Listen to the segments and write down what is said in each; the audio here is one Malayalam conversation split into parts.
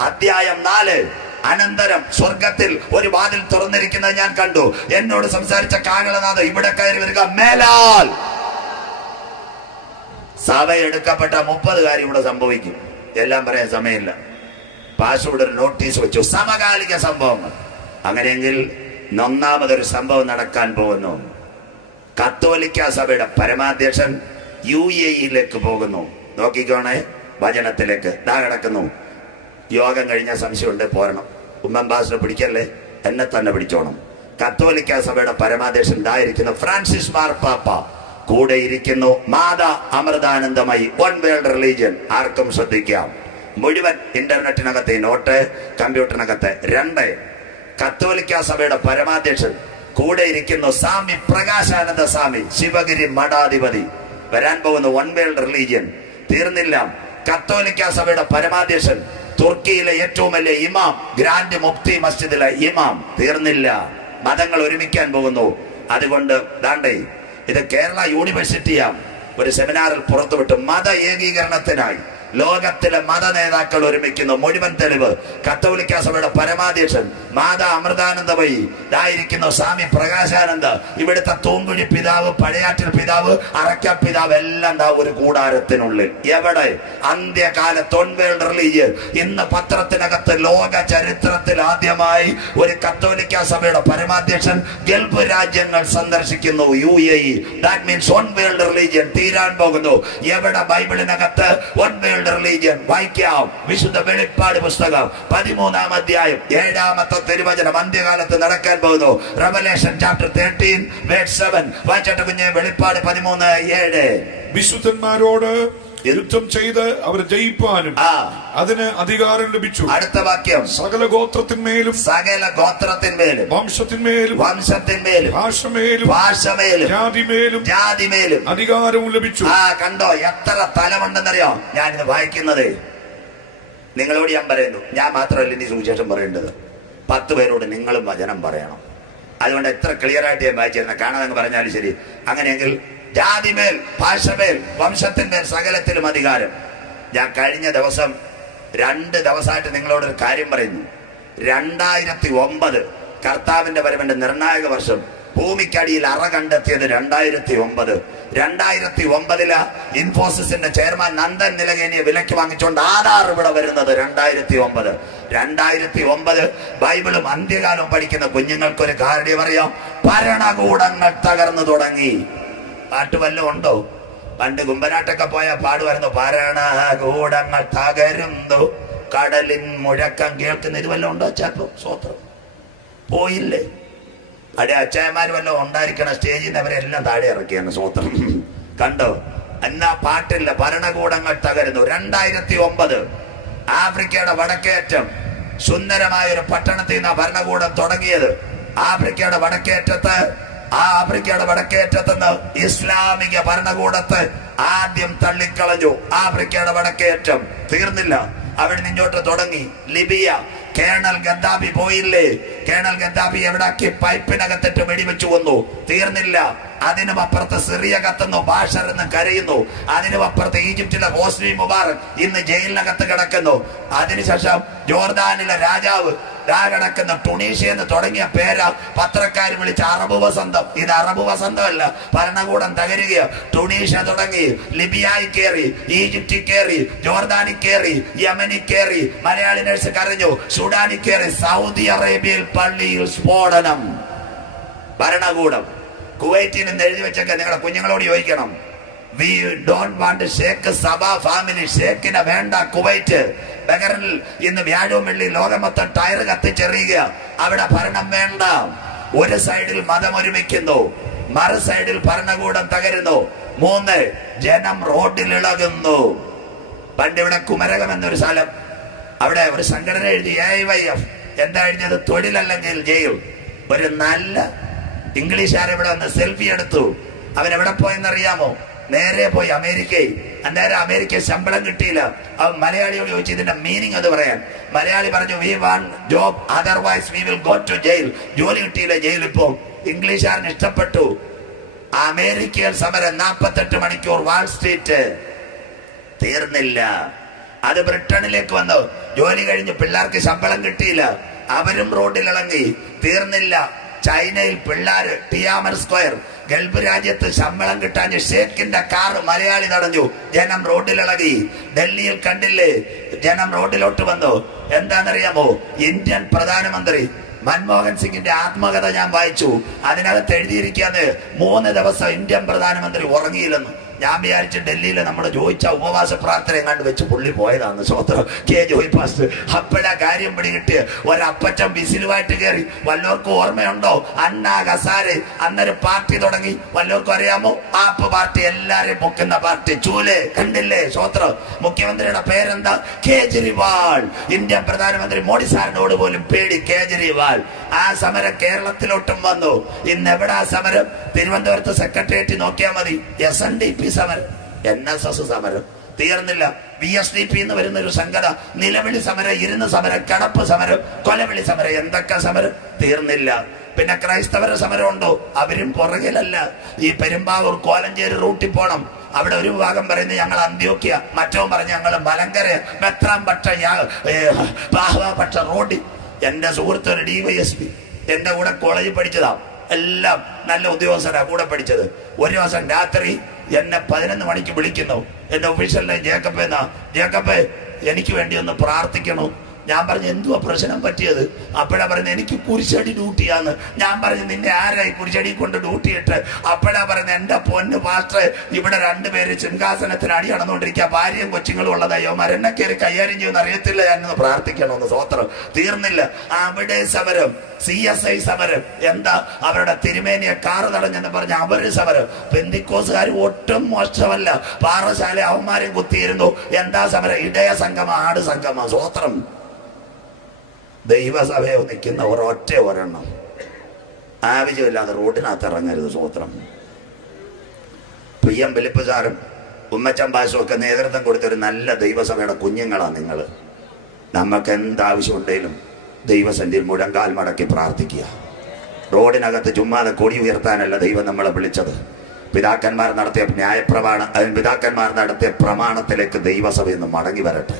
അധ്യായം നാല്. അനന്തരം സ്വർഗത്തിൽ ഒരു വാതിൽ തുറന്നിരിക്കുന്നത് ഞാൻ കണ്ടു. എന്നോട് സംസാരിച്ച കാകളനാഥ് ഇവിടെ കയറി വരിക. മേലാൽ. സഭ എടുക്കപ്പെട്ട മുപ്പത് കാര്യം ഇവിടെ സംഭവിക്കും. എല്ലാം പറയാൻ സമയമില്ല. പാസ്വേഡ് ഒരു നോട്ടീസ് വെച്ചു. സമകാലിക സംഭവങ്ങൾ അങ്ങനെയെങ്കിൽ ഒന്നാമതൊരു സംഭവം നടക്കാൻ പോകുന്നു. കത്തോലിക്ക സഭയുടെ പരമാധ്യക്ഷൻ യു എ ഇയിലേക്ക് പോകുന്നു. നോക്കിക്കോണേ. വചനത്തിലേക്ക്. ദാ കിടക്കുന്നു. യോഗം കഴിഞ്ഞ സംശയമുണ്ട് പോരണം. ഉമ്മംബാസിനെ പിടിക്കല്ലേ? എന്നെ തന്നെ പിടിച്ചോണം. കത്തോലിക്ക സഭയുടെ പരമാധ്യക്ഷൻ ഇതായിരിക്കുന്നു ഫ്രാൻസിസ് മാർപ്പാപ്പ കൂടെ ഇരിക്കുന്നു. Mata Amritanandamayi one world religion ആർക്കും ശ്രദ്ധിക്കാം. മുഴുവൻ ഇന്റർനെറ്റിനകത്തെ നോട്ട് കമ്പ്യൂട്ടറിനകത്ത് രണ്ട്. കത്തോലിക്ക സഭയുടെ പരമാധ്യക്ഷൻ കൂടെ ഇരിക്കുന്നു സ്വാമി പ്രകാശാനന്ദ സ്വാമി ശിവഗിരി മഠാധിപതി. വരാൻ പോകുന്ന വൺ വേൾഡ് റിലീജിയൻ തീർന്നില്ല. കത്തോലിക്ക സഭയുടെ പരമാധ്യക്ഷൻ തുർക്കിയിലെ ഏറ്റവും വലിയ ഇമാം ഗ്രാൻഡ് മുക്തി മസ്ജിദിലെ ഇമാം. തീർന്നില്ല. മതങ്ങൾ ഒരുമിക്കാൻ പോകുന്നു. അതുകൊണ്ട് ദാണ്ടേ ഇത് കേരള യൂണിവേഴ്സിറ്റിയാ ഒരു സെമിനാറിൽ പുറത്തുവിട്ടു. മത ഏകീകരണത്തിനായി. ലോകത്തിലെ മത നേതാക്കൾ ഒരുമിക്കുന്നു. മുഴുവൻ തെളിവ്. കത്തോലിക്ക സഭയുടെ പരമാധ്യക്ഷൻ മാതാ അമൃതാനന്ദമയി ഇതായിരിക്കുന്നു സ്വാമി പ്രകാശാനന്ദ. ഇവിടുത്തെ തൂങ്കുഴി പിതാവ് പഴയാറ്റിൽ പിതാവ് അറക്ക പിതാവ് എല്ലാം ദാ ഒരു കൂടാരത്തിനുള്ളിൽ. എവിടെ? അന്ത്യകാല തൊൺവേൾഡ് റിലീജിയൻ ഇന്ന് പത്രത്തിനകത്ത് ലോക ചരിത്രത്തിൽ ആദ്യമായി ഒരു കത്തോലിക്ക സഭയുടെ പരമാധ്യക്ഷൻ ഗൾഫ് രാജ്യങ്ങൾ സന്ദർശിക്കുന്നു. U A that means one world religion തീരാൻ പോകുന്നു. എവിടെ? ബൈബിളിനകത്ത് വൺ വേൾഡ് റിലീജിയൻ വായിക്കാം. വിശുദ്ധ വെളിപ്പാട് പുസ്തകം പതിമൂന്നാം അധ്യായം ഏഴാമത്തെ തിരുവചനം അന്ത്യകാലത്ത് നടക്കാൻ പോകുന്നു. Revelation chapter thirteen word seven വായിച്ചോട്ടെ കുഞ്ഞെ വെളിപ്പാട് പതിമൂന്ന് ഏഴ്. വിശുദ്ധന്മാരോട് യുദ്ധം ചെയ്ത് അവർ ജയിപ്പാനും അതിന് അധികാരം ലഭിച്ചു. അടുത്ത വാക്യം. സകല ഗോത്രത്തിന്മേലും സകല ഗോത്രത്തിന്മേലും വംശത്തിന്മേലും വംശത്തിന്മേലും ഭാഷമേലും ഭാഷമേലും ജാതിമേലും ജാതിമേലും. അധികാരവും ലഭിച്ചു. ആ കണ്ടോ എത്ര തലമുണ്ടെന്നറിയോ? ഞാനിത് വായിക്കുന്നത്. നിങ്ങളോട് ഞാൻ പറയുന്നു. ഞാൻ മാത്രമല്ല ഇനി സുവിശേഷം പറയേണ്ടത്. പത്ത് പേരോട് നിങ്ങളും വചനം പറയണം. അതുകൊണ്ട് എത്ര ക്ലിയർ ആയിട്ട് ഞാൻ വായിച്ചിരുന്നത് കാണാതെ പറഞ്ഞാലും ശരി. അങ്ങനെയെങ്കിൽ ജാതിമേൽ ഭാഷമേൽ വംശത്തിന്മേൽ സകലത്തിലും അധികാരം. ഞാൻ കഴിഞ്ഞ ദിവസം രണ്ട് ദിവസമായിട്ട് നിങ്ങളോടൊരു കാര്യം പറയുന്നു. രണ്ടായിരത്തി ഒമ്പത് കർത്താവിന്റെ വരവിന്റെ നിർണായക വർഷം. ഭൂമിക്കടിയിൽ അറ കണ്ടെത്തിയത് രണ്ടായിരത്തി ഒമ്പത് രണ്ടായിരത്തി ഒമ്പതിൽ ഇൻഫോസിസിന്റെ ചെയർമാൻ നന്ദൻ നിലകേനിയെ വിലക്ക് വാങ്ങിച്ചുകൊണ്ട് ആധാർ ഇവിടെ വരുന്നത് രണ്ടായിരത്തി ഒമ്പത് രണ്ടായിരത്തി ഒമ്പത് ബൈബിളും അന്ത്യകാലവും പഠിക്കുന്ന കുഞ്ഞുങ്ങൾക്കൊരു കാരണം അറിയാം. ഭരണകൂടങ്ങൾ തകർന്നു തുടങ്ങി. പാട്ട് വല്ലതും ഉണ്ടോ? പണ്ട് കുമ്പനാട്ടൊക്കെ പോയ പാടുമായിരുന്നു. ഭരണകൂടങ്ങൾ തകരുന്നു. കടലിൻ മുഴക്കം കേൾക്കുന്ന ഇത് വല്ലതും ഉണ്ടോ ചാപ്പോ സ്വത്രം. പോയില്ലേ? അവിടെ അച്ചായന്മാർ വല്ലതും ഉണ്ടായിരിക്കണം സ്റ്റേജിൽ നിന്ന് അവരെല്ലാം താഴെ ഇറക്കിയാണ് സ്വത്രം. കണ്ടോ? എന്നാ പാട്ടില്ല. ഭരണകൂടങ്ങൾ തകരുന്നു. രണ്ടായിരത്തി ഒമ്പത് ആഫ്രിക്കയുടെ വടക്കേറ്റം സുന്ദരമായ ഒരു പട്ടണത്തിൽ നിന്ന് ഭരണകൂടം തുടങ്ങിയത്. ആഫ്രിക്കയുടെ വടക്കേറ്റത്ത് ആഫ്രിക്കയുടെ വടക്കേറ്റത്തുനിന്ന് ഇസ്ലാമിക ഭരണകൂടത്തെ ആദ്യം തള്ളിക്കളഞ്ഞു. ആഫ്രിക്കയുടെ വടക്കേറ്റം തീർന്നില്ല. അവിടെ നിന്നോട്ട് തുടങ്ങി. ലിബിയ കേണൽ ഗദ്ദാഫി പോയില്ലേ? കേണൽ ഗദ്ദാഫി എവിടാക്കി പൈപ്പിനകത്തിട്ട് വെടിവെച്ചു വന്നു തീർന്നില്ല. അതിനും അപ്പുറത്ത് സിറിയ കത്തുന്നു ബാഷർ എന്ന് കരയുന്നു. അതിനും അപ്പുറത്ത് ഈജിപ്തിലെ ഹോസ്നി മുബാറക് ഇന്ന് ജയിലിനകത്ത് കിടക്കുന്നു. അതിനുശേഷം ജോർദാനിലെ രാജാവ് ദാ കിടക്കുന്ന ടുണീഷ്യ എന്ന് തുടങ്ങിയ പേര പത്രക്കാർ വിളിച്ച അറബ് വസന്തം. ഇത് അറബ് വസന്തമല്ല ഭരണകൂടം തകരുകയോ. ടുണീഷ്യ തുടങ്ങി ലിബിയായി കയറി ഈജിപ്തിൽ കയറി ജോർദാനിൽ കയറി യമനി കയറി മലയാളി നഴ്സ് കരഞ്ഞു. സുഡാനിൽ കയറി സൗദി അറേബ്യയിൽ പള്ളിയിൽ സ്ഫോടനം. ഭരണകൂടം. കുവൈറ്റിൽ നിന്ന് എഴുതി വെച്ചൊക്കെ നിങ്ങളുടെ കുഞ്ഞുങ്ങളോട് ചോദിക്കണം. വി ഡോണ്ട് വാണ്ട് ഷേക്ക് സഭ ഫാമിലി ഷേക്കിനെ വേണ്ട കുവൈറ്റ്. ബഹറിൽ ഇന്ന് വ്യാഴവും വെള്ളി ലോകമൊത്തം ടയർ കത്തിച്ചെറിയുക. അവിടെ ഭരണം വേണ്ട. ഒരു സൈഡിൽ മതം ഒരുമിക്കുന്നു. മറു സൈഡിൽ ഭരണകൂടം തകരുന്നു. മൂന്ന് ജനം റോഡിൽ ഇളകുന്നു. പണ്ട് ഇവിടെ കുമരകം എന്നൊരു സ്ഥലം. അവിടെ ഒരു സംഘടന എഴുതി എ വൈ എഫ് എന്താ എഴുതിയത്? തൊഴിലല്ലെങ്കിൽ ജയിൽ. ഒരു നല്ല ഇംഗ്ലീഷുകാർ ഇവിടെ വന്ന് സെൽഫി എടുത്തു. അവൻ എവിടെ പോയെന്നറിയാമോ? നേരെ പോയി അമേരിക്കയിൽ. അന്നേരം അമേരിക്ക ശമ്പളം കിട്ടിയില്ല. അവൻ മലയാളിയോട് ചോദിച്ചു ഇതിന്റെ മീനിങ് അത് പറയാൻ. മലയാളി പറഞ്ഞു we want job otherwise we will go to jail ജോലി കിട്ടിയില്ല ജയിലിൽ ഇപ്പോ. ഇംഗ്ലീഷുകാരന് ഇഷ്ടപ്പെട്ടു. അമേരിക്കയിൽ സമരം നാൽപ്പത്തെട്ട് മണിക്കൂർ വാൾ സ്ട്രീറ്റ് തീർന്നില്ല. അത് ബ്രിട്ടനിലേക്ക് വന്നു. ജോലി കഴിഞ്ഞ് പിള്ളേർക്ക് ശമ്പളം കിട്ടിയില്ല. അവരും റോഡിൽ ഇളങ്ങി തീർന്നില്ല. ചൈനയിൽ പിള്ളാർ ടിയാമർ സ്ക്വയർ ഗൾഫ് രാജ്യത്ത് ശമ്പളം കിട്ടാൻ ഷേഖിന്റെ കാർ മലയാളി തടഞ്ഞു ജനം റോഡിലിളകി. ഡൽഹിയിൽ കണ്ടില്ലേ? ജനം റോഡിലോട്ട് വന്നു. എന്താണെന്നറിയാമോ? ഇന്ത്യൻ പ്രധാനമന്ത്രി മൻമോഹൻ സിംഗിന്റെ ആത്മകഥ ഞാൻ വായിച്ചു. അതിനകത്ത് എഴുതിയിരിക്കാന്ന് മൂന്ന് ദിവസം ഇന്ത്യൻ പ്രധാനമന്ത്രി ഉറങ്ങിയില്ലെന്ന് ഞാൻ വിചാരിച്ച് ഡൽഹിയിൽ നമ്മൾ ചോദിച്ച ഉപവാസ പ്രാർത്ഥന എങ്ങാണ്ട് വെച്ച് പുള്ളി പോയതാണ് സ്വത്രം കെ ജോയ് പാസ്റ്റ് അപ്പഴാ കാര്യം പിടികിട്ട് ഒരപ്പച്ചൻ വിസിലുമായിട്ട് കയറി വല്ലവർക്കും ഓർമ്മയുണ്ടോ? അണ്ണാ ഹസാരെ അന്നൊരു പാർട്ടി തുടങ്ങി. വല്ലവർക്കും അറിയാമോ? ആപ്പ് പാർട്ടി എല്ലാരെയും പൊക്കുന്ന പാർട്ടി. ചൂലേ കണ്ടില്ലേ സ്വത്രം മുഖ്യമന്ത്രിയുടെ പേരെന്താ? കേജ്രിവാൾ. ഇന്ത്യൻ പ്രധാനമന്ത്രി മോഡി സാറിനോട് പോലും പേടി കേജ്രിവാൾ. ആ സമരം കേരളത്തിലോട്ടും വന്നു. ഇന്ന് എവിടെ ആ സമരം? തിരുവനന്തപുരത്ത് സെക്രട്ടേറിയറ്റ് നോക്കിയാൽ മതി. എസ് എൻ ഡി പി സമരം. എൻ എസ് എസ് സമരം. തീർന്നില്ല. വി എസ് ഡി പി എന്ന് വരുന്ന ഒരു സംഘടന നിലവിളി സമരം ഇരുന്ന് സമരം കടപ്പ് സമരം കൊലവിളി സമരം എന്തൊക്കെ സമരം? തീർന്നില്ല. പിന്നെ ക്രൈസ്തവര സമരം ഉണ്ടോ? അവരും പുറകിലല്ല. ഈ പെരുമ്പാവൂർ കോലഞ്ചേരി റൂട്ടിൽ പോണം. അവിടെ ഒരു വിഭാഗം പറയുന്നത് ഞങ്ങൾ അന്ത്യോക്യ. മറ്റോ പറഞ്ഞ് ഞങ്ങൾ മലങ്കര മെത്രാം പക്ഷ പക്ഷ റോഡിൽ എന്റെ സുഹൃത്ത് ഒരു ഡി വൈ എസ് പി. എന്റെ കൂടെ കോളേജിൽ പഠിച്ചതാ. എല്ലാം നല്ല ഉദ്യോഗസ്ഥരാണ് കൂടെ പഠിച്ചത്. ഒരു ദിവസം രാത്രി എന്നെ പതിനൊന്ന് മണിക്ക് വിളിക്കുന്നു. എന്റെ ഒഫീഷ്യലിനെ ജേക്കബ് എന്നാ. ജേക്കബ് എനിക്ക് വേണ്ടി ഒന്ന് പ്രാർത്ഥിക്കണോ. ഞാൻ പറഞ്ഞു എന്തുവാ പ്രശ്നം പറ്റിയത്? അപ്പോഴാ പറയുന്നത് എനിക്ക് കുരിശടി ഡ്യൂട്ടിയാന്ന്. ഞാൻ പറഞ്ഞു നിന്നെ ആരായി കുരിശടി കൊണ്ട് ഡ്യൂട്ടി ഇട്ട് അപ്പോഴാ പറയുന്നത് എന്റെ പൊന്ന് പാസ്റ്റർ ഇവിടെ രണ്ടുപേര് സിംഹാസനത്തിന് അടി നടന്നുകൊണ്ടിരിക്കുക ഭാര്യയും കൊച്ചുങ്ങളും ഉള്ളതായോ മരണക്കേറി കൈകാര്യം ചെയ്യുമെന്ന് അറിയത്തില്ല. ഞാനൊന്ന് പ്രാർത്ഥിക്കണമെന്ന് സ്വത്രം തീർന്നില്ല. അവിടെ സമരം സി എസ് ഐ സമരം എന്താ? അവരുടെ തിരുമേനിയെ കാറ് തടഞ്ഞെന്ന് പറഞ്ഞ അവർ സമരം പെന്തിക്കോസുകാർ ഒട്ടും മോശമല്ല. പാറശാല അവന്മാരും കുത്തിയിരുന്നു. എന്താ സമരം ഇടയ സംഗമ ആട് സംഗമ സ്വത്രം ദൈവസഭയോ നിൽക്കുന്ന ഒരൊറ്റ ഒരെണ്ണം. ആവശ്യമില്ലാതെ റോഡിനകത്ത് ഇറങ്ങരുത് സ്വത്രം പി എം ഫിലിപ്പ് സാറും ഉമ്മച്ചൻ ബാസും ഒക്കെ നേതൃത്വം കൊടുത്തൊരു നല്ല ദൈവസഭയുടെ കുഞ്ഞുങ്ങളാണ് നിങ്ങൾ നമുക്ക് എന്താവശ്യമുണ്ടെങ്കിലും ദൈവസന്ധിയിൽ മുഴങ്കാൽ മടക്കി പ്രാർത്ഥിക്കുക. റോഡിനകത്ത് ചുമ്മാതെ കൊടി ഉയർത്താനല്ല ദൈവം നമ്മളെ വിളിച്ചത്. പിതാക്കന്മാർ നടത്തിയ ന്യായപ്രമാണ പിതാക്കന്മാർ നടത്തിയ പ്രമാണത്തിലേക്ക് ദൈവസഭയിൽ നിന്ന് മടങ്ങി വരട്ടെ.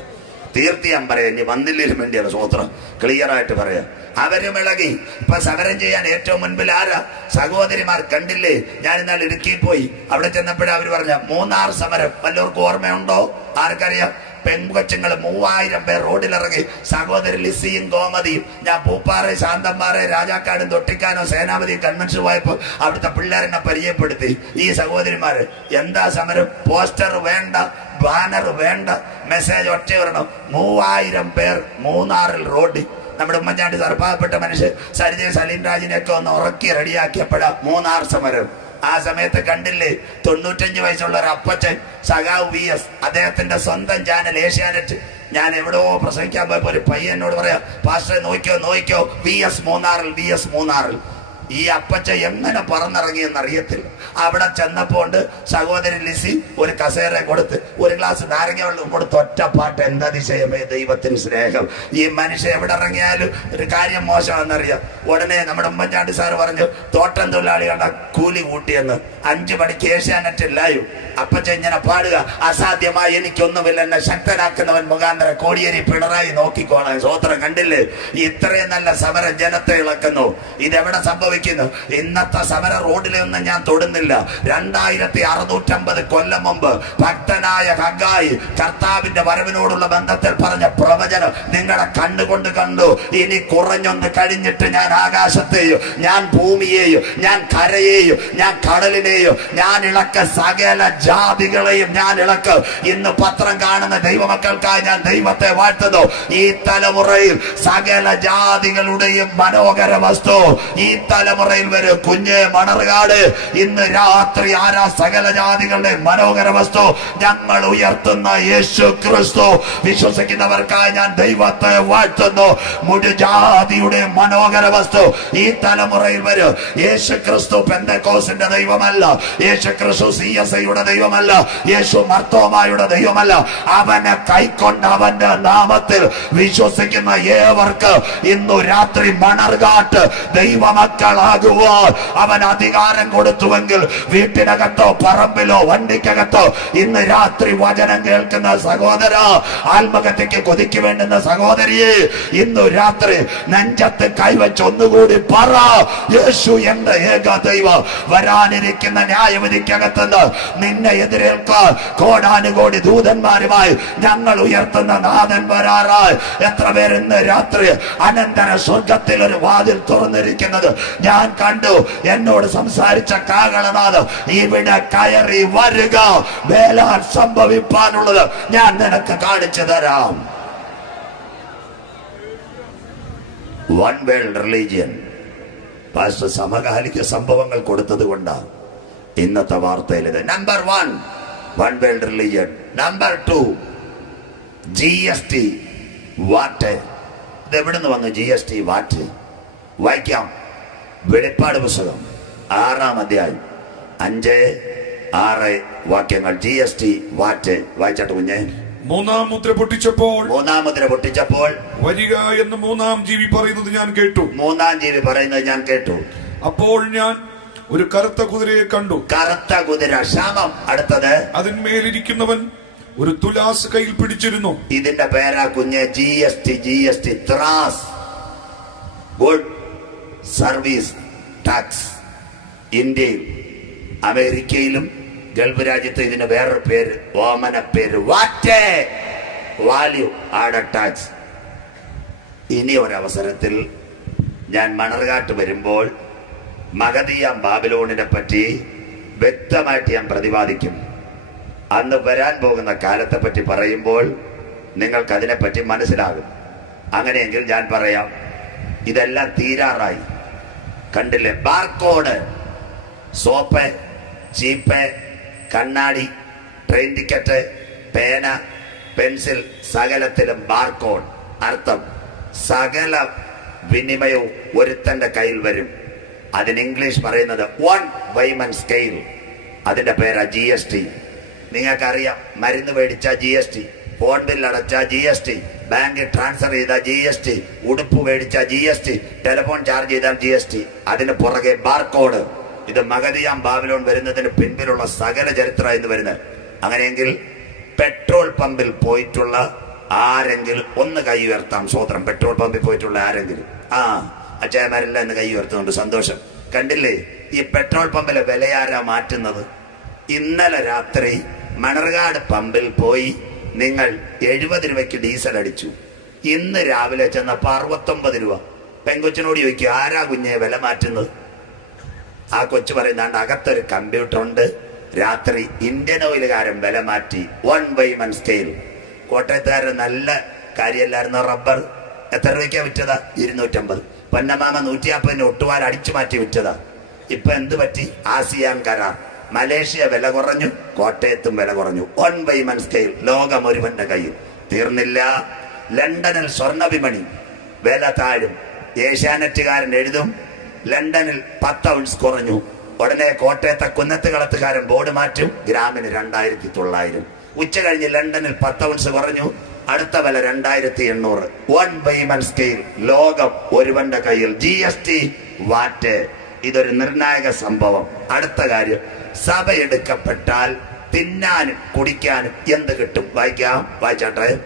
തീർത്തിയാൻ പറയാം. ഇനി വന്നില്ലേലും വേണ്ടിയാണ് സ്വോത്രം. ക്ലിയർ ആയിട്ട് പറയാം. അവരും ഇളകി ഇപ്പൊ സമരം ചെയ്യാൻ ഏറ്റവും മുൻപിൽ ആരാ? സഹോദരിമാർ കണ്ടില്ലേ? ഞാൻ ഇന്നാൾ ഇടുക്കി പോയി. അവിടെ ചെന്നപ്പോഴേ അവർ പറഞ്ഞ മൂന്നാർ സമരം. വല്ലവർക്കും ഓർമ്മയുണ്ടോ? ആർക്കറിയാം? പെൺകൊച്ചുങ്ങൾ മൂവായിരം പേർ റോഡിലിറങ്ങി സഹോദരി ലിസിയും ഗോമതിയും ഞാൻ പൂപ്പാറ ശാന്തന്മാരെ രാജാക്കാടും തൊട്ടിക്കാനോ സേനാപതി കൺവെൻഷൻ പോയപ്പോൾ അവിടുത്തെ പിള്ളേരെന്നെ പരിചയപ്പെടുത്തി. ഈ സഹോദരിമാര് എന്താ സമരം? പോസ്റ്റർ വേണ്ട. ബാനർ വേണ്ട മെസ്സേജ് ഒറ്റ വരണം മൂവായിരം പേർ മൂന്നാറിൽ റോഡിൽ നമ്മുടെ ഉമ്മൻചാണ്ടി സർപ്പാവപ്പെട്ട മനുഷ്യർ സരിജയ സലീം രാജിനെയൊക്കെ ഒന്ന് ഉറക്കി റെഡിയാക്കിയപ്പോഴാ മൂന്നാർ സമരം. ആ സമയത്ത് കണ്ടില്ലേ തൊണ്ണൂറ്റഞ്ച് വയസ്സുള്ള ഒരു അപ്പച്ചൻ സഖാവ് വി എസ് അദ്ദേഹത്തിന്റെ സ്വന്തം ചാനൽ ഏഷ്യാനെറ്റ് ഞാൻ എവിടെയോ പ്രസംഗിക്കാൻ പോയപ്പോൾ ഒരു പയ്യനോട് പറയാ പാസ്റ്ററെ നോക്കിയോ നോക്കിയോ വി എസ് മൂന്നാറിൽ വി എസ് മൂന്നാറിൽ. ഈ അപ്പച്ച എങ്ങനെ പറന്നിറങ്ങിയെന്ന് അറിയത്തില്ല അവിടെ ചെന്നപ്പോണ്ട് സഹോദരി ലിസി ഒരു കസേര കൊടുത്ത് ഒരു ഗ്ലാസ് നാരങ്ങ വെള്ളം കൊടുത്ത് ഒറ്റ പാട്ട് എന്താ അതിശയമേ ദൈവത്തിന് സ്നേഹം? ഈ മനുഷ്യൻ എവിടെ ഇറങ്ങിയാലും ഒരു കാര്യം മോശമാണെന്നറിയാം. ഉടനെ നമ്മുടെ ഉമ്മൻചാണ്ടി സാർ പറഞ്ഞു തോട്ടം തൊഴിലാളികളുടെ കൂലി കൂട്ടിയെന്ന്. അഞ്ചു മണിക്ക് ഏഷ്യാനെറ്റ് ലൈവ് അപ്പച്ച ഇങ്ങനെ പാടുക അസാധ്യമായി എനിക്കൊന്നുമില്ല എന്നെ ശക്തനാക്കുന്നവൻ മുഖാന്തരം കോടിയേരി പിണറായി നോക്കിക്കോളാം സ്വോത്രം കണ്ടില്ലേ? ഇത്രയും നല്ല സമരം ജനത്തെ ഇളക്കുന്നു. ഇതെവിടെ സംഭവിക്കുന്നു? ഇന്നത്തെ സമര റോഡിലൊന്നും ഞാൻ തൊടുന്നില്ല. രണ്ടായിരത്തി അറുന്നൂറ്റമ്പത് കൊല്ലം മുമ്പ് ഭക്തനായ ഹഗായി കർത്താവിന്റെ വരവിനോടുള്ള ബന്ധത്തിൽ പറഞ്ഞ പ്രവചനം നിങ്ങളെ കണ്ടുകൊണ്ട് കണ്ടു. ഇനി കുറഞ്ഞൊന്ന് കഴിഞ്ഞിട്ട് ഞാൻ ആകാശത്തെയും ഞാൻ ഭൂമിയെയും ഞാൻ കരയെയും ഞാൻ കടലിനെയും ഞാൻ ഇളക്ക സകല ജാതികളെയും ഞാൻ ഇളക്ക്. ഇന്ന് പത്രം കാണുന്ന ദൈവമക്കൾക്കായി ഞാൻ ദൈവത്തെ വാഴ്ത്തുന്നു. ഈ തലമുറയിൽ സകല ജാതികളുടെയും മനോഹര വസ്തു ഈ തലമുറയിൽ വരും. കുഞ്ഞ് മണറുകാട് ഇന്ന് രാത്രി ആരാ സകല ജാതികളുടെ മനോഹര വസ്തു? ഞങ്ങൾ ഉയർത്തുന്ന യേശു ക്രിസ്തു. വിശ്വസിക്കുന്നവർക്കായി ഞാൻ ദൈവത്തെ വാഴ്ത്തുന്നു. മുഴുജാതിയുടെ മനോഹര വസ്തു ഈ തലമുറയിൽ വരും. യേശു ക്രിസ്തു പെന്തക്കോസിന്റെ ദൈവമല്ല. യേശു ക്രിസ്തു സി എസ് ഐയുടെ ദൈവമല്ല. യേശു മർത്തോമായുടെ ദൈവമല്ല. അവനെ കൈക്കൊണ്ട് അവന്റെ നാമത്തിൽ വിശ്വസിക്കുന്ന ഏവർക്ക് ഇന്നു രാത്രി മണർകാട്ട് ദൈവമക്കളാകുവാൻ അവൻ അധികാരം കൊടുത്തുവെങ്കിൽ വീട്ടിനകത്തോ പറമ്പിലോ വണ്ടിക്കകത്തോ ഇന്ന് രാത്രി വചനം കേൾക്കുന്ന സഹോദര ആത്മഹത്യക്ക് കൊതിക്ക് വേണ്ടുന്ന സഹോദരിയെ ഇന്നു രാത്രി നെഞ്ചത്ത് കൈവച്ച് ഒന്നുകൂടി പറ. യേശു എന്റെ ഏക ദൈവ. വരാനിരിക്കുന്ന ന്യായവിധിക്കകത്തുനിന്ന് നിന്നെ എതിരേൽക്കാൻ കോടാനുകോടി ദൂതന്മാരുമായി ഞങ്ങൾ ഉയർത്തുന്ന നാഥൻ വരാറായി. എത്ര പേർ ഇന്ന് രാത്രി അനന്തര സ്വർഗത്തിൽ ഒരു വാതിൽ തുറന്നിരിക്കുന്നത് ഞാൻ കണ്ടു. എന്നോട് സംസാരിച്ച കാകളനാഥ് ഇവിടെ കയറി വരിക. വേലാൻ സംഭവിപ്പാനുള്ളത് ഞാൻ നിനക്ക് കാണിച്ചു തരാം. വൺ വേൾഡ് റിലീജിയൻ പാസ്റ്റർ സമകാലിക സംഭവങ്ങൾ കൊടുത്തത് കൊണ്ടാണ്. ഇന്നത്തെ വാർത്തയിൽ ഇത്. Number one one world religion number two G S T VAT? ഇത് എവിടുന്ന് വന്നു ജി എസ് ടി വാറ്റ്? വായിക്കാം. വെളിപ്പാട് പുസ്തകം ആറാം അധ്യായം. അഞ്ച് ആറ് വാക്യങ്ങൾ. G S T VAT? വായിച്ചട്ട് കുഞ്ഞെ. മൂന്നാം മുദ്ര പൊട്ടിച്ചപ്പോൾ മൂന്നാം മുദ്ര പൊട്ടിച്ചപ്പോൾ വരിക എന്ന് മൂന്നാം ജീവി പറയുന്നത് ഞാൻ കേട്ടു. മൂന്നാം ജീവി പറയുന്നത് ഞാൻ കേട്ടു. അപ്പോൾ ഞാൻ ഒരു കറുത്ത കുതിരയെ കണ്ടു. കറുത്ത കുതിര ക്ഷാമം. അടുത്തത്? അതിന്മേലിരിക്കുന്നവൻ ഒരു തുലാസ് കയ്യിൽ പിടിച്ചിരുന്നു. ഇതിന്റെ പേരാ കുഞ്ഞ് G S T G S T ത്രാസ്. Good service tax. ഇന്ത്യയിൽ അമേരിക്കയിലും ഗൾഫ് രാജ്യത്ത് ഇതിന് വേറൊരു പേര് ഓമന പേര്. വാറ്റേ വാല്യൂ ആഡ് ടാക്സ് ഇനി ഒരവസരത്തിൽ ഞാൻ മണർകാട്ട് വരുമ്പോൾ മഗതിയാം ബാബിലോണിനെ പറ്റി വ്യക്തമായിട്ട് ഞാൻ പ്രതിപാദിക്കും. അന്ന് വരാൻ പോകുന്ന കാലത്തെ പറ്റി പറയുമ്പോൾ നിങ്ങൾക്ക് അതിനെപ്പറ്റി മനസ്സിലാകും. അങ്ങനെയെങ്കിൽ ഞാൻ പറയാം ഇതെല്ലാം തീരാറായി. കണ്ടില്ലേ? ബാർകോഡ് സോപ്പ് ചീപ്പ് കണ്ണാടി ട്രെയിൻ ടിക്കറ്റ് പേന പെൻസിൽ സകലത്തിലും ബാർകോഡ്. അർത്ഥം സകല വിനിമയവും ഒരുത്തന്റെ കയ്യിൽ വരും. അതിന് ഇംഗ്ലീഷ് പറയുന്നത് വൺ വൈമൻ സ്കെയിൽ അതിന്റെ പേരാ ജി എസ് ടി നിങ്ങൾക്കറിയാം മരുന്ന് മേടിച്ച G S T phone bill അടച്ച ജി എസ് ടി ബാങ്കിൽ ട്രാൻസ്ഫർ ചെയ്ത ജി എസ് ടി ഉടുപ്പ് മേടിച്ച G S T telephone charge ചെയ്ത ജി എസ് ടി അതിന് പുറകെ ബാർകോഡ് ഇത് മകതിയാം ബാബിലോൺ വരുന്നതിന് പിൻപിലുള്ള സകല ചരിത്ര എന്ന് വരുന്നത്. അങ്ങനെയെങ്കിൽ പെട്രോൾ പമ്പിൽ പോയിട്ടുള്ള ആരെങ്കിലും ഒന്ന് കൈ ഉയർത്താം. സ്വോത്രം പെട്രോൾ പമ്പിൽ പോയിട്ടുള്ള ആരെങ്കിലും. ആ അച്ചായമാരെല്ലാം ഇന്ന് കൈ ഉയർത്തുന്നുണ്ട്. സന്തോഷം. കണ്ടില്ലേ? ഈ പെട്രോൾ പമ്പിലെ വിലയാരാ മാറ്റുന്നത്? ഇന്നലെ രാത്രി മണർകാട് പമ്പിൽ പോയി നിങ്ങൾ എഴുപത് രൂപയ്ക്ക് ഡീസൽ അടിച്ചു. ഇന്ന് രാവിലെ ചെന്നപ്പോ അറുപത്തൊമ്പത് രൂപ. പെങ്കൊച്ചിനോട് ചോദിക്കും ആരാ കുഞ്ഞെ വില മാറ്റുന്നത്? ആ കൊച്ചു പറയുന്നാണ്ട് അകത്തൊരു കമ്പ്യൂട്ടർ ഉണ്ട് രാത്രി ഇന്ത്യൻ ഓയിലുകാരൻ വില മാറ്റി വൺ ബൈ മൺ സ്കെയിൽ. കോട്ടയത്തുകാരൻ നല്ല കാര്യമല്ലായിരുന്നു റബ്ബർ? എത്ര രൂപയ്ക്കാണ് വിറ്റതാ? ഇരുന്നൂറ്റമ്പത്. പൊന്നമാമ നൂറ്റിയാപ്പതിന് ഒട്ടുപാൽ അടിച്ചു മാറ്റി വിറ്റതാ. ഇപ്പൊ എന്ത് പറ്റി? ആസിയാൻ കരാർ. മലേഷ്യ വില കുറഞ്ഞു കോട്ടയത്തും വില കുറഞ്ഞു. വൺ ബൈ മൺ ലോകം ഒരുവന്റെ കയ്യിൽ. തീർന്നില്ല. ലണ്ടനിൽ സ്വർണവിപണി വില താഴും. ഏഷ്യാനെറ്റുകാരൻ എഴുതും ലണ്ടനിൽ പത്ത് ഔൺസ് കുറഞ്ഞു. ഉടനെ കോട്ടയത്തെ കുന്നത്ത് കളത്തുകാരൻ ബോർഡ് മാറ്റും. ഗ്രാമിന് രണ്ടായിരത്തി തൊള്ളായിരം. ഉച്ച കഴിഞ്ഞ് ലണ്ടനിൽ പത്ത് ഔൺസ് കുറഞ്ഞു. അടുത്ത വില രണ്ടായിരത്തി എണ്ണൂറ്. വൺ പേയ്മെന്റ് സ്കെയിൽ ലോകം ഒരുവന്റെ കയ്യിൽ. G S T VAT. ഇതൊരു നിർണായക സംഭവം. അടുത്ത കാര്യം സഭ എടുക്കപ്പെട്ടാൽ തിന്നാനും കുടിക്കാനും എന്ത് കിട്ടും? വായിക്കാം. വായിച്ചാട്ടെ.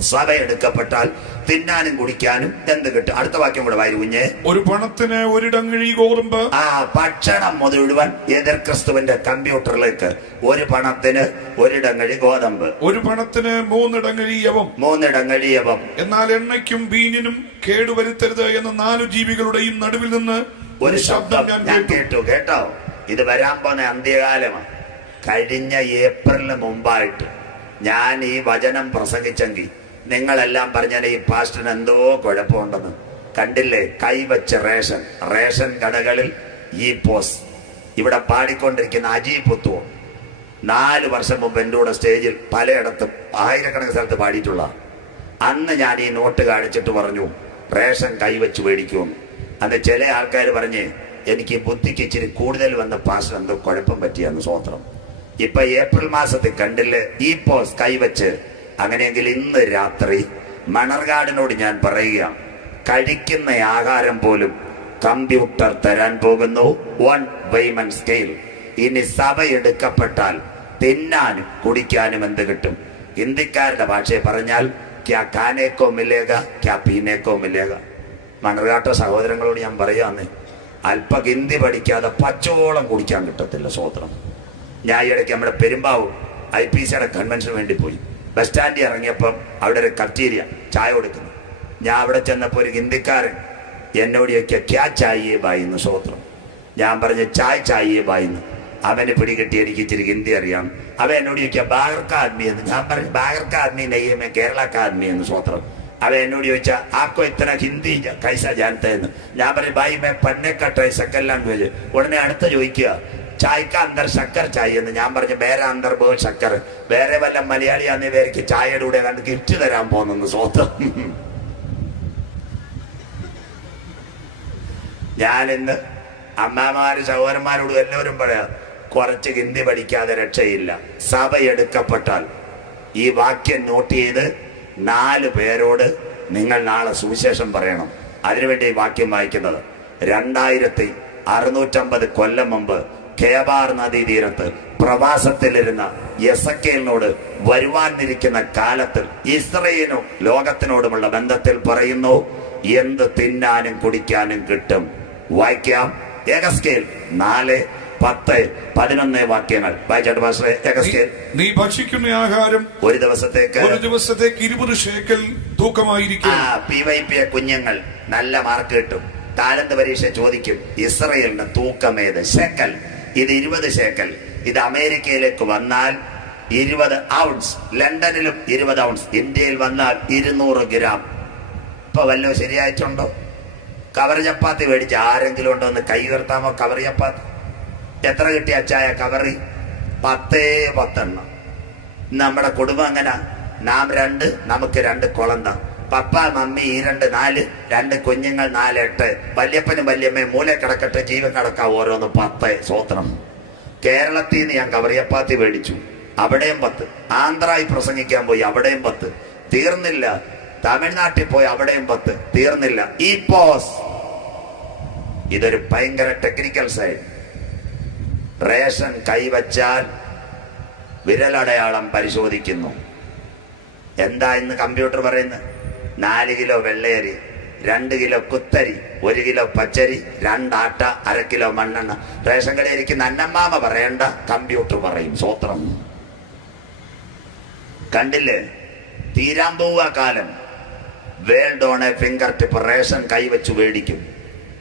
സഭ എടുക്കപ്പെട്ടാൽ തിന്നാനും കുടിക്കാനും എന്ത് കിട്ടും? അടുത്ത വാക്യം കൂടെ വായി കുഞ്ഞേ. ഒരു പണത്തിന് ഒരിടങ്ങഴി ഗോതമ്പ്. ആ ഭക്ഷണം മുഴുവൻ എതിർ ക്രിസ്തുവിന്റെ കമ്പ്യൂട്ടറിലേക്ക് ഒരു പണത്തിന് ഒരിടങ്ങഴി ഗോതമ്പ്. ഒരു പണത്തിന് മൂന്നിടങ്ങഴി യവം. മൂന്നിടങ്ങഴിയവം എന്നാൽ എണ്ണയ്ക്കും വീഞ്ഞിനും കേടുവരുത്തരുത് എന്ന നാലു ജീവികളുടെയും നടുവിൽ നിന്ന് ഒരു ശബ്ദം ഞാൻ കേട്ടു. കേട്ടോ ഇത് വരാൻ പോന്ന അന്ത്യകാലമാണ്. കഴിഞ്ഞ ഏപ്രിലിന് മുമ്പായിട്ട് ഞാൻ ഈ വചനം പ്രസംഗിച്ചെങ്കിൽ നിങ്ങളെല്ലാം പറഞ്ഞാൽ ഈ പാസ്റ്റിന് എന്തോ കുഴപ്പമുണ്ടെന്ന്. കണ്ടില്ലേ? കൈവച്ച റേഷൻ. റേഷൻ കടകളിൽ ഈ പോസ്. ഇവിടെ പാടിക്കൊണ്ടിരിക്കുന്ന അജീബ് പുത്തുവോ? നാല് വർഷം മുമ്പ് എന്റെ കൂടെ സ്റ്റേജിൽ പലയിടത്തും ആയിരക്കണക്കിന് സ്ഥലത്ത് പാടിയിട്ടുള്ള. അന്ന് ഞാൻ ഈ നോട്ട് കാണിച്ചിട്ട് പറഞ്ഞു റേഷൻ കൈവച്ച് മേടിക്കുമെന്ന്. അന്ന് ചില ആൾക്കാർ പറഞ്ഞ് എനിക്ക് ബുദ്ധിക്ക് ഇച്ചിരി കൂടുതൽ വന്ന പാസ്റ്റർ എന്തോ കുഴപ്പം പറ്റിയെന്ന് സ്വോത്രം ഇപ്പൊ ഏപ്രിൽ മാസത്തിൽ കണ്ടില്ലേ ഈ പോസ് കൈവച്ച് അങ്ങനെയെങ്കിൽ ഇന്ന് രാത്രി മണർകാടിനോട് ഞാൻ പറയുക കഴിക്കുന്ന ആഹാരം പോലും കമ്പ്യൂട്ടർ തരാൻ പോകുന്നു വൺ വൈമൻ സ്കെയിൽ ഇനി സഭ എടുക്കപ്പെട്ടാൽ തിന്നാനും കുടിക്കാനും എന്ത് കിട്ടും? ഹിന്ദിക്കാരുടെ ഭാഷയെ പറഞ്ഞാൽ ക്യാ കാനേക്കോ മില്ലേക ക്യാ പീനേക്കോ മില്ലേക മണർകാട്ട സഹോദരങ്ങളോട് ഞാൻ പറയാന്ന് അല്പ ഹിന്ദി പഠിക്കാതെ പച്ചോളം കുടിക്കാൻ കിട്ടത്തില്ല സ്വോത്രം ഞാൻ ഇടയ്ക്ക് നമ്മുടെ പെരുമ്പാവൂർ ഐ പി സിയുടെ കൺവെൻഷന് വേണ്ടി പോയി. ബസ് സ്റ്റാൻഡിൽ ഇറങ്ങിയപ്പം അവിടെ ഒരു കഫ്റ്റീരിയ ചായ കൊടുക്കുന്നു. ഞാൻ അവിടെ ചെന്നപ്പോൾ ഒരു ഹിന്ദിക്കാരൻ എന്നോട് ചോദിക്കുക ക്യാ ചായയെ ബായിന്ന് സ്വോത്രം ഞാൻ പറഞ്ഞു ചായ് ചായയെ ബായിന്ന് അവന് പിടികെട്ടി എനിക്ക് ഇച്ചിരി ഹിന്ദി അറിയാം. അവൻ എന്നോട് ചോദിക്കുക ബാഗർക്ക ആദ്മി എന്ന്. ഞാൻ പറഞ്ഞു ബാഗർക്ക ആദ്മി നെയ്യമേ കേരളക്ക ആദ്മി എന്ന് സ്വോത്രം അവൻ എന്നോട് ചോദിച്ചാൽ ആക്കോ ഇത്ര ഹിന്ദി കൈസ ജാനത്തെ എന്ന്. ഞാൻ പറഞ്ഞു ബായി മേ പന്നക്കട്ടെ സെക്കൻഡ് ലാംഗ്വേജ്. ഉടനെ അടുത്ത ചോദിക്കുക ചായക്ക അന്തർ ശക്കർ ചായ എന്ന്. ഞാൻ പറഞ്ഞു വേറെ അന്തർ ബോ ശക്കർ. വേറെ വല്ല മലയാളിയാന്ന് പേർക്ക് ചായയുടെ കൂടെ കണ്ട് ഗിഫ്റ്റ് തരാൻ പോകുന്നു ഞാൻ ഞാനിന്ന് അമ്മമാര് സഹോദരന്മാരോടും എല്ലാവരും പറയാം കുറച്ച് ഹിന്ദി പഠിക്കാതെ രക്ഷയില്ല. സഭ എടുക്കപ്പെട്ടാൽ ഈ വാക്യം നോട്ട് ചെയ്ത് നാല് പേരോട് നിങ്ങൾ നാളെ സുവിശേഷം പറയണം. അതിനുവേണ്ടി ഈ വാക്യം വായിക്കുന്നത്. രണ്ടായിരത്തി അറുന്നൂറ്റമ്പത് കൊല്ലം മുമ്പ് കേബാർ നദീതീരത്ത് പ്രവാസത്തിലിരുന്ന യസക്കേലിനോട് വരുവാനിരിക്കുന്ന കാലത്തിൽ ഇസ്രയേലും ലോകത്തിനോടുമുള്ള ബന്ധത്തിൽ പറയുന്നു എന്ത് തിന്നാനും കുടിക്കാനും കിട്ടും. വായിക്കാം. ഏകസ്കേൽ നാല് പത്ത് പതിനൊന്ന് വാക്യങ്ങൾ. നീ ഭക്ഷിക്കുന്ന ആഹാരം ഒരു ദിവസത്തേക്ക് ഒരു ദിവസത്തേക്ക് ഇരുപത് ഷേക്കൽ തൂക്കമായിരിക്കും. പി വൈ പി കുഞ്ഞുങ്ങൾ നല്ല മാർക്ക് കിട്ടും. താലന്ത് പരീക്ഷ ചോദിക്കും ഇസ്രയേലിന് തൂക്കമേത്? ഷേക്കൽ. ഇത് ഇരുപത് ശേക്കൽ. ഇത് അമേരിക്കയിലേക്ക് വന്നാൽ ഇരുപത് ഔൺസ്. ലണ്ടനിലും ഇരുപത് ഔൺസ്. ഇന്ത്യയിൽ വന്നാൽ ഇരുന്നൂറ് ഗ്രാം. ഇപ്പൊ വല്ലതും ശരിയായിട്ടുണ്ടോ? കവർ ചപ്പാത്തി മേടിച്ച് ആരെങ്കിലും ഉണ്ടോ ഒന്ന് കൈ ഉയർത്താമോ കവർ ചപ്പാത്തി? എത്ര കിട്ടിയ അച്ചായ കവറി? പത്തേ പത്തെണ്ണം. നമ്മുടെ കുടുംബം അങ്ങനെ നാം രണ്ട് നമുക്ക് രണ്ട് കുളന്ത പപ്പ മമ്മി ഈ രണ്ട് നാല് രണ്ട് കുഞ്ഞുങ്ങൾ നാല് എട്ട്. വല്യപ്പനും വല്യമ്മയും മൂലെ കിടക്കട്ടെ ജീവൻ കിടക്ക ഓരോന്ന് പത്ത് സ്വോത്രം. കേരളത്തിൽ നിന്ന് ഞാൻ കവറിയപ്പാത്തി മേടിച്ചു. അവിടെയും പത്ത്. ആന്ധ്രായി പ്രസംഗിക്കാൻ പോയി അവിടെയും പത്ത്. തീർന്നില്ല. തമിഴ്നാട്ടിൽ പോയി അവിടെയും പത്ത്. തീർന്നില്ല. ഈ പോസ്. ഇതൊരു ഭയങ്കര ടെക്നിക്കൽ സൈഡ് റേഷൻ കൈവച്ചാൽ വിരലടയാളം പരിശോധിക്കുന്നു. എന്താ ഇന്ന് കമ്പ്യൂട്ടർ പറയുന്നത്? നാല് കിലോ വെള്ളയരി രണ്ട് കിലോ കുത്തരി ഒരു കിലോ പച്ചരി രണ്ടാട്ട അര കിലോ മണ്ണെണ്ണ. റേഷൻ കടയിരിക്കുന്ന അന്നമ്മാമ പറയണ്ട കമ്പ്യൂട്ടർ പറയും സ്വത്രം. കണ്ടില്ലേ? തീരാൻ പോവുക കാലം. World on a fingertip ration കൈവച്ച് മേടിക്കും.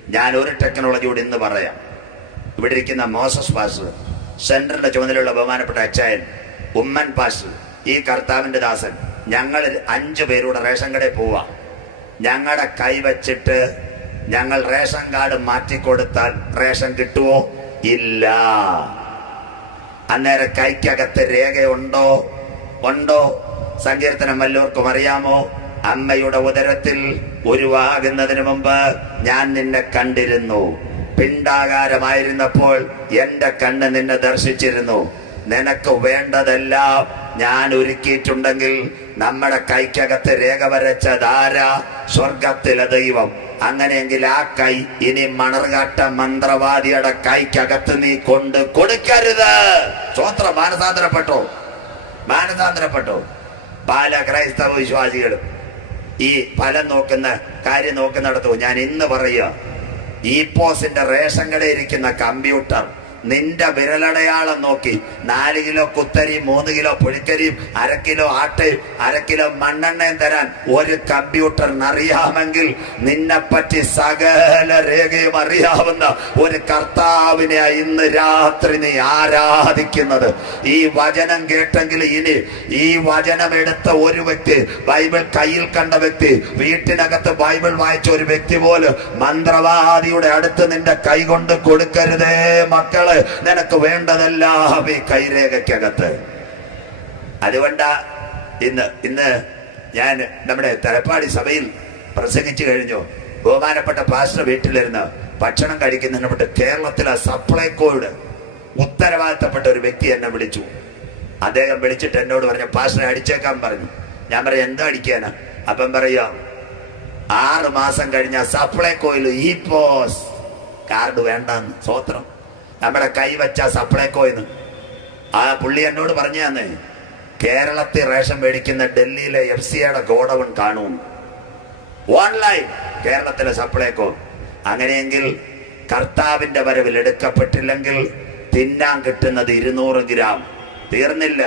ഞാൻ ഒരു ടെക്നോളജിയോട് ഇന്ന് പറയാം. ഇവിടെ ഇരിക്കുന്ന മോസസ് പാസ് സെന്ററിന്റെ ചുമതലയുള്ള ബഹുമാനപ്പെട്ട അച്ചായൻ ഉമ്മൻ പാസ് ഈ കർത്താവിന്റെ ദാസൻ. ഞങ്ങൾ അഞ്ചു പേരുടെ റേഷൻ കടയിൽ പോവാ. ഞങ്ങളുടെ കൈ വച്ചിട്ട് ഞങ്ങൾ റേഷൻ കാർഡ് മാറ്റിക്കൊടുത്താൽ റേഷൻ കിട്ടുമോ ഇല്ല. അന്നേരം കൈക്കകത്ത് രേഖയുണ്ടോ? ഉണ്ടോ? സങ്കീർത്തനം വല്ലവർക്കും അറിയാമോ? അമ്മയുടെ ഉദരത്തിൽ ഉരുവാകുന്നതിന് മുമ്പ് ഞാൻ നിന്നെ കണ്ടിരുന്നു. പിണ്ടാകാരമായിരുന്നപ്പോൾ എന്റെ കണ്ണ് നിന്നെ ദർശിച്ചിരുന്നു. നിനക്ക് വേണ്ടതെല്ലാം ഞാൻ ഒരുക്കിയിട്ടുണ്ടെങ്കിൽ നമ്മുടെ കൈക്കകത്ത് രേഖ വരച്ച ധാര സ്വർഗത്തിലെ ദൈവം. അങ്ങനെയെങ്കിൽ ആ കൈ ഇനി മണർകാട്ട മന്ത്രവാദിയുടെ കൈക്കകത്ത് നീ കൊണ്ട് കൊടുക്കരുത്. സ്വത്ര. മാനസാന്തരപ്പെട്ടോ? മാനസാന്തരപ്പെട്ടോ? പല ക്രൈസ്തവ വിശ്വാസികളും ഈ ഫലം നോക്കുന്ന കാര്യം നോക്കുന്നിടത്തു ഞാൻ ഇന്ന് പറയുക ഈ പോസിന്റെ റേഷൻ കടയിരിക്കുന്ന കമ്പ്യൂട്ടർ നിന്റെ വിരലടയാളം നോക്കി. നാല് കിലോ കുത്തരിയും മൂന്ന് കിലോ പുളിക്കരിയും അര കിലോ ആട്ടയും അര കിലോ മണ്ണെണ്ണയും തരാൻ ഒരു കമ്പ്യൂട്ടറിന് അറിയാമെങ്കിൽ നിന്നെപ്പറ്റി സകല രേഖയും അറിയാവുന്ന ഒരു കർത്താവിനെ ഇന്ന് രാത്രി നീ ആരാധിക്കുന്നത്. ഈ വചനം കേട്ടെങ്കിൽ ഇനി ഈ വചനം എടുത്ത ഒരു വ്യക്തി ബൈബിൾ കയ്യിൽ കണ്ട വ്യക്തി വീട്ടിനകത്ത് ബൈബിൾ വായിച്ച ഒരു വ്യക്തി പോലും മന്ത്രവാദിയുടെ അടുത്ത് നിന്റെ കൈ കൊണ്ട് കൊടുക്കരുതേ മക്കൾ. നിനക്ക് വേണ്ടതെല്ലാം ഈ കൈരേഖയ്ക്കകത്ത്. അതുകൊണ്ടാ ഇന്ന് ഇന്ന് ഞാൻ നമ്മുടെ തലപ്പാടി സഭയിൽ പ്രസംഗിച്ചു കഴിഞ്ഞു. ബഹുമാനപ്പെട്ട പാസ്റ്റർ വീട്ടിലിരുന്ന് ഭക്ഷണം കഴിക്കുന്നതിന് കേരളത്തിലെ സപ്ലൈകോയുടെ ഉത്തരവാദിത്തപ്പെട്ട ഒരു വ്യക്തി എന്നെ വിളിച്ചു. അദ്ദേഹം വിളിച്ചിട്ട് എന്നോട് പറഞ്ഞു പാസ്റ്ററെ അടിച്ചേക്കാൻ പറഞ്ഞു. ഞാൻ പറയാം എന്താ അടിക്കാനാ? അപ്പം പറയാ ആറ് മാസം കഴിഞ്ഞ സപ്ലൈകോയിൽ ഈ പോസ് കാർഡ് വേണ്ടെന്ന് സ്വോത്രം. നമ്മുടെ കൈവച്ച സപ്ലൈകോയിന്ന് ആ പുള്ളി എന്നോട് പറഞ്ഞു കേരളത്തിൽ റേഷൻ മേടിക്കുന്ന ഡൽഹിയിലെ എഫ് സിയുടെ ഗോഡവൺ കാണും. ഓൺലൈൻ കേരളത്തിലെ സപ്ലൈകോ അങ്ങനെയെങ്കിൽ കർത്താവിന്റെ വരവിൽ എടുക്കപ്പെട്ടില്ലെങ്കിൽ തിന്നാൻ കിട്ടുന്നത് ഇരുന്നൂറ് ഗ്രാം. തീർന്നില്ല.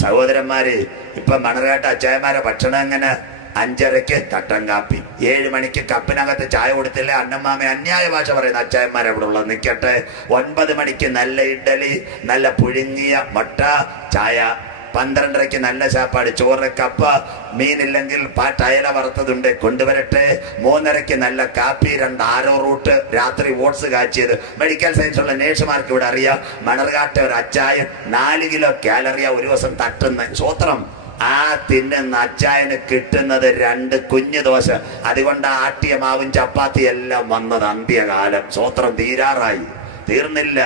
സഹോദരന്മാര് ഇപ്പൊ മണറാട്ട അച്ചായമാരെ ഭക്ഷണം എങ്ങനെ? അഞ്ചരയ്ക്ക് തട്ടൻ കാപ്പി. ഏഴ് മണിക്ക് കപ്പിനകത്ത് ചായ കൊടുത്തില്ല? അന്നമ്മാമ അന്യായ ഭാഷ പറയുന്ന അച്ചായന്മാർ അവിടെ ഉള്ളത് നിൽക്കട്ടെ ഒൻപത് മണിക്ക് നല്ല ഇഡ്ഡലി നല്ല പുഴുങ്ങിയ മുട്ട ചായ. പന്ത്രണ്ടരയ്ക്ക് നല്ല ചാപ്പാട് ചോറ് കപ്പ. മീനില്ലെങ്കിൽ പാട്ടയല വറുത്തതുണ്ട് കൊണ്ടുവരട്ടെ. മൂന്നരയ്ക്ക് നല്ല കാപ്പി രണ്ട് ആരോ റൂട്ട്. രാത്രി ഓട്സ് കാച്ചിയത്. മെഡിക്കൽ സയൻസുള്ള നേഴ്സുമാർക്ക് ഇവിടെ അറിയാം മണർകാട്ടെ ഒരു അച്ചായൻ നാല് കിലോ കാലറിയ ഒരു ദിവസം തട്ടുന്ന സ്വോത്രം ആ തിന്നുന്ന അച്ചായന് കിട്ടുന്നത് രണ്ട് കുഞ്ഞു ദോശ. അതുകൊണ്ട് ആട്ടിയ മാവും ചപ്പാത്തി എല്ലാം വന്നത് അന്ത്യകാലം. സ്വോത്രം തീരാറായി. തീർന്നില്ല.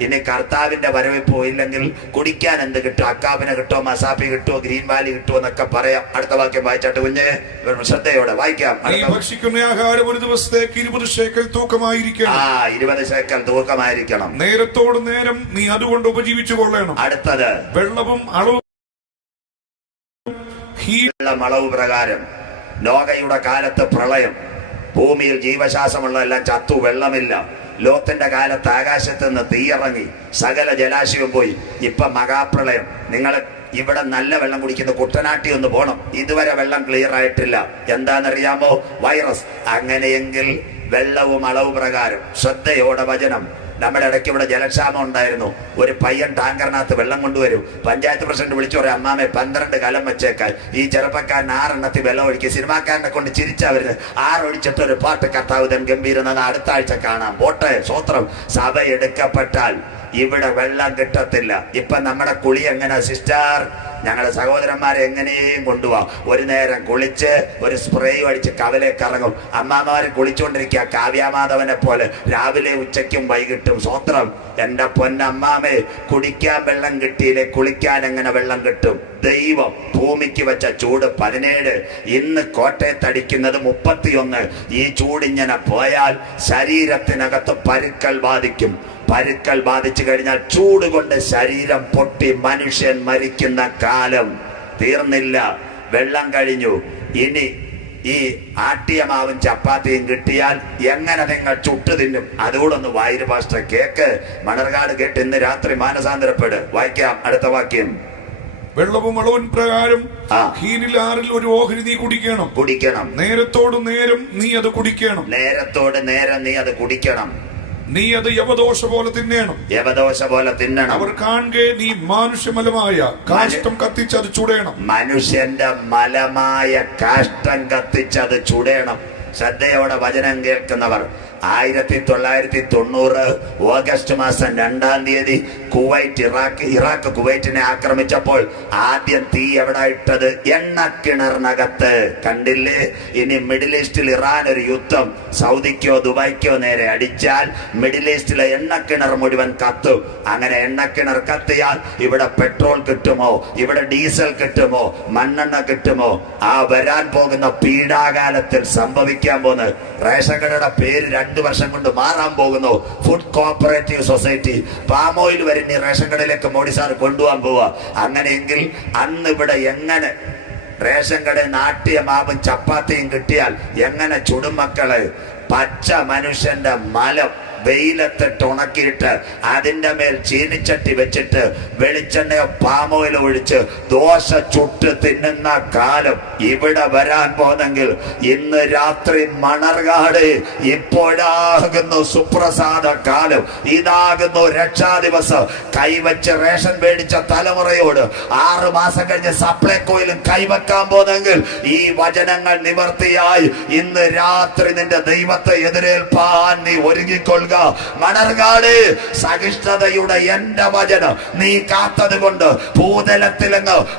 ഇനി കർത്താവിന്റെ വരവിൽ പോയില്ലെങ്കിൽ കുടിക്കാൻ എന്ത് കിട്ടും? അക്കാവിനെ കിട്ടുമോ? മസാപ്പി കിട്ടുമോ? ഗ്രീൻ വാലി കിട്ടുമോ എന്നൊക്കെ പറയാം. അടുത്ത വാക്യം വായിച്ചാട്ട് കുഞ്ഞ് ശ്രദ്ധയോടെ വായിക്കാം. ഭക്ഷിക്കുന്ന ആഹാരം ഒരു ദിവസത്തേക്ക് ഇരുപത് ശേക്കൽ ആ തൂക്കമായിരിക്കണം ഇരുപത് ശേക്കൽ തൂക്കമായിരിക്കണം. നേരത്തോട് നേരം നീ അതുകൊണ്ട് ഉപജീവിച്ചു കൊള്ളണം. അടുത്തത്. വെള്ളവും അളവും ഹീ മളവ് പ്രകാരം ലോകയുടെ കാലത്ത് പ്രളയം ഭൂമിയിൽ ജീവശ്വാസമുള്ള എല്ലാം ചത്തു വെള്ളമില്ല. ലോത്തിന്റെ കാലത്ത് ആകാശത്ത് നിന്ന് തീയിറങ്ങി സകല ജലാശയവും പോയി. ഇപ്പൊ മഹാപ്രളയം. നിങ്ങൾ ഇവിടെ നല്ല വെള്ളം കുടിക്കുന്ന കുട്ടനാട്ടി ഒന്ന് പോണം. ഇതുവരെ വെള്ളം ക്ലിയർ ആയിട്ടില്ല. എന്താണെന്നറിയാമോ? വൈറസ്. അങ്ങനെയെങ്കിൽ വെള്ളവും അളവ് പ്രകാരം ശ്രദ്ധയോടെ വചനം. നമ്മുടെ ഇടയ്ക്ക് ഇവിടെ ജലക്ഷാമം ഉണ്ടായിരുന്നു. ഒരു പയ്യൻ ടാങ്കറിനകത്ത് വെള്ളം കൊണ്ടുവരും. പഞ്ചായത്ത് പ്രസിഡന്റ് വിളിച്ചു പറയും അമ്മാമെ പന്ത്രണ്ട് കലം വെച്ചേക്കാൻ. ഈ ചെറുപ്പക്കാരൻ ആറെണ്ണത്തിൽ വെള്ളം ഒഴിക്കും. സിനിമാക്കാരനെ കൊണ്ട് ചിരിച്ചാ ആറൊഴിച്ചിട്ട് ഒരു പാട്ട് കർത്താവ് ഗംഭീരം നന്ന അടുത്ത ആഴ്ച കാണാം. പോട്ടെ സ്വത്രം സഭ എടുക്കപ്പെട്ടാൽ ഇവിടെ വെള്ളം കിട്ടത്തില്ല. ഇപ്പൊ നമ്മുടെ കുളി എങ്ങനെ സിസ്റ്റർ? ഞങ്ങളുടെ സഹോദരന്മാരെ എങ്ങനെയും കൊണ്ടുപോകാം ഒരു നേരം കുളിച്ച് ഒരു സ്പ്രേ അടിച്ച് കവലെ കറങ്ങും അമ്മാമാര് കുളിച്ചുകൊണ്ടിരിക്കുക കാവ്യാമാധവനെ പോലെ. രാവിലെ ഉച്ചയ്ക്കും വൈകിട്ടും സ്വത്രം. എന്റെ പൊന്നമ്മാമേ കുടിക്കാൻ വെള്ളം കിട്ടിയില്ലേ കുളിക്കാൻ എങ്ങനെ വെള്ളം കിട്ടും? ദൈവം ഭൂമിക്ക് വെച്ച ചൂട് പതിനേഴ്. ഇന്ന് കോട്ടയത്തടിക്കുന്നത് മുപ്പത്തിയൊന്ന്. ഈ ചൂടിങ്ങനെ പോയാൽ ശരീരത്തിനകത്ത് പരുക്കൽ ബാധിക്കും. പരുക്കൽ ബാധിച്ചു കഴിഞ്ഞാൽ ചൂട് കൊണ്ട് ശരീരം പൊട്ടി മനുഷ്യൻ മരിക്കുന്ന കാലം തീർന്നില്ല. വെള്ളം കഴിഞ്ഞു. ഇനി ഈ ആട്ടിയമാവും ചപ്പാത്തിയും കിട്ടിയാൽ എങ്ങനെ നിങ്ങൾ ചുട്ടു തിന്നും? അതുകൂടൊന്ന് വായു പാസ്റ്റർ കേക്ക്. മണർകാട് കേട്ട് ഇന്ന് രാത്രി മാനസാന്തരപ്പെട്. വായിക്കാം അടുത്ത വാക്യം. വെള്ളവും വളവും പ്രകാരം. ഹീനിൽ ആറിൽ ഒരു ഓഹരി നീ കുടിക്കണം. കുടിക്കണം. നേരത്തോട് നേരം നീ അത് കുടിക്കണം. നേരത്തോട് നേരം നീ അത് കുടിക്കണം. നീ അത് യവദോഷ പോലെ തിന്നേണം. യവദോഷ പോലെ തിന്നണം. അവർ കാണുകെ നീ മാനുഷ്യമലമായ കാഷ്ടം കത്തിച്ച് അത് ചുടേണം. മനുഷ്യന്റെ മലമായ കാഷ്ടം കത്തിച്ചത് ചുടേണം. ശ്രദ്ധയോടെ വചനം കേൾക്കുന്നവർ ആയിരത്തി തൊള്ളായിരത്തി തൊണ്ണൂറ് ഓഗസ്റ്റ് മാസം രണ്ടാം തീയതി കുവൈറ്റ് ഇറാഖ് ഇറാഖ് കുവൈറ്റിനെ ആക്രമിച്ചപ്പോൾ ആദ്യം തീ എവിടെ ഇട്ടത്? എണ്ണക്കിണറിനകത്ത്. കണ്ടില്ലേ? ഇനി മിഡിൽ ഈസ്റ്റിൽ ഇറാൻ ഒരു യുദ്ധം സൗദിക്കോ ദുബായ്ക്കോ നേരെ അടിച്ചാൽ മിഡിൽ ഈസ്റ്റിലെ എണ്ണക്കിണർ മുഴുവൻ കത്തും. അങ്ങനെ എണ്ണക്കിണർ കത്തിയാൽ ഇവിടെ പെട്രോൾ കിട്ടുമോ? ഇവിടെ ഡീസൽ കിട്ടുമോ? മണ്ണെണ്ണ കിട്ടുമോ? ആ വരാൻ പോകുന്ന പീഡാകാലത്തിൽ സംഭവിക്കാൻ പോകുന്നത്. റേഷൻ കടയുടെ പേര് രണ്ടു വർഷം കൊണ്ട് മാറാൻ പോകുന്നു. Food cooperative society palm oil വരുന്ന റേഷൻ കടയിലേക്ക് മോഡി സാർ കൊണ്ടുപോകാൻ പോവുക. അങ്ങനെയെങ്കിൽ അന്ന് ഇവിടെ എങ്ങനെ റേഷൻ കടയിൽ നാട്ടിയ മാവും ചപ്പാത്തിയും കിട്ടിയാൽ എങ്ങനെ ചുടുമക്കൾ? പച്ച മനുഷ്യന്റെ മലം. വെയിലത്തിട്ട് ഉണക്കിയിട്ട് അതിന്റെ മേൽ ചീനിച്ചട്ടി വെച്ചിട്ട് വെളിച്ചെണ്ണയോ പാമോയിൽ ഒഴിച്ച് ദോശ ചുട്ട് തിന്നുന്ന കാലം ഇവിടെ വരാൻ പോന്നെങ്കിൽ ഇന്ന് രാത്രി മണർകാട് ഇപ്പോഴാകുന്നു സുപ്രസാദ കാലം. ഇതാകുന്നു രക്ഷാ ദിവസം. കൈവച്ച് റേഷൻ മേടിച്ച തലമുറയോട് ആറ് മാസം കഴിഞ്ഞ് സപ്ലൈകോയിലും കൈവെക്കാൻ പോന്നെങ്കിൽ ഈ വചനങ്ങൾ നിവർത്തിയായി. ഇന്ന് രാത്രി നിന്റെ ദൈവത്തെ എതിരേൽപ്പാൻ നീ ഒരുങ്ങിക്കൊള്ളുക. മണർകാട് സഹിഷ്ണുതയുടെ എന്റെ വചനം. നീ കാത്തത് കൊണ്ട് ഭൂതലത്തിൽ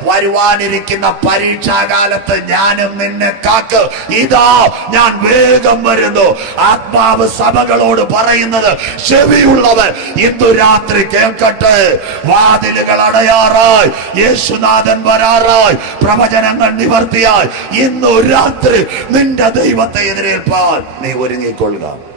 വരുവാനിരിക്കുന്ന പരീക്ഷാകാലത്ത് ഞാനും നിന്നെ കാക്ക്. ഇതാ ഞാൻ വേഗം വരുന്നു. ആത്മാവ് സഭകളോട് പറയുന്നത് ചെവിയുള്ളവൻ ഇന്നു രാത്രി കേൾക്കട്ടെ. വാതിലുകൾ അടയാറായി. യേശുനാഥൻ വരാറായി. പ്രവചനങ്ങൾ നിവർത്തിയായി. ഇന്നു രാത്രി നിന്റെ ദൈവത്തെ എതിരേൽപ്പാൻ നീ ഒരുങ്ങിക്കൊള്ളുക.